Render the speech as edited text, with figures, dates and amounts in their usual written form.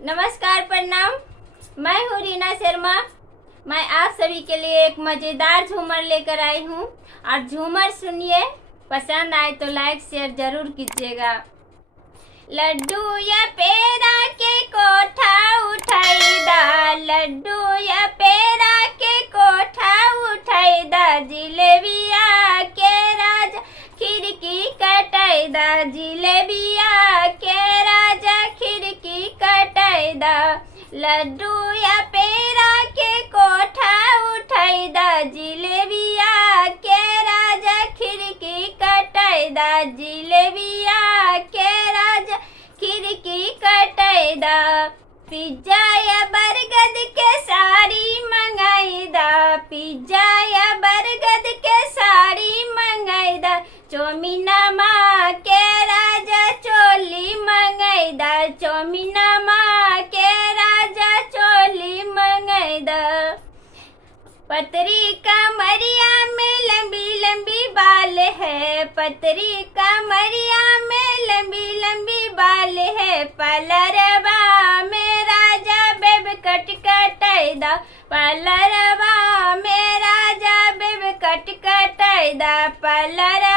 नमस्कार, प्रणाम। मैं हूँ रीना शर्मा। मैं आप सभी के लिए एक मज़ेदार झूमर लेकर आई हूँ और झूमर सुनिए। पसंद आए तो लाइक शेयर जरूर कीजिएगा। लड्डू या पेड़ा के कोठा उठाई दा, लड्डू या पेड़ा के कोठा उठाई दा, जिलेबिया के राजा खिड़की कटाई दा, जिलेबिया के राजा खिड़की कटाई दा। लड्डू या पेड़ा के कोठा उठाई दा, जिलेबिया के राजा खिड़की कटाई दा, जिलेबिया के राजा खिड़की कटाई दा। पिज्जा या बरगद के साड़ी मंगाई दा, पिज्जा या बरगद के साड़ी मंगाई दा, चौमिना माँ के राजा चोली मंगाई दा, चौमिना माँ के राजा चोली मंगाई दा। पतरी कमरिया में लंबी लंबी बाल है, पतरी कमरिया में लंबी लंबी बाल है, पलरवा में राजा बेब कट कटाई दा, पलरवा में राजा बेब कट कटाई दा, पलर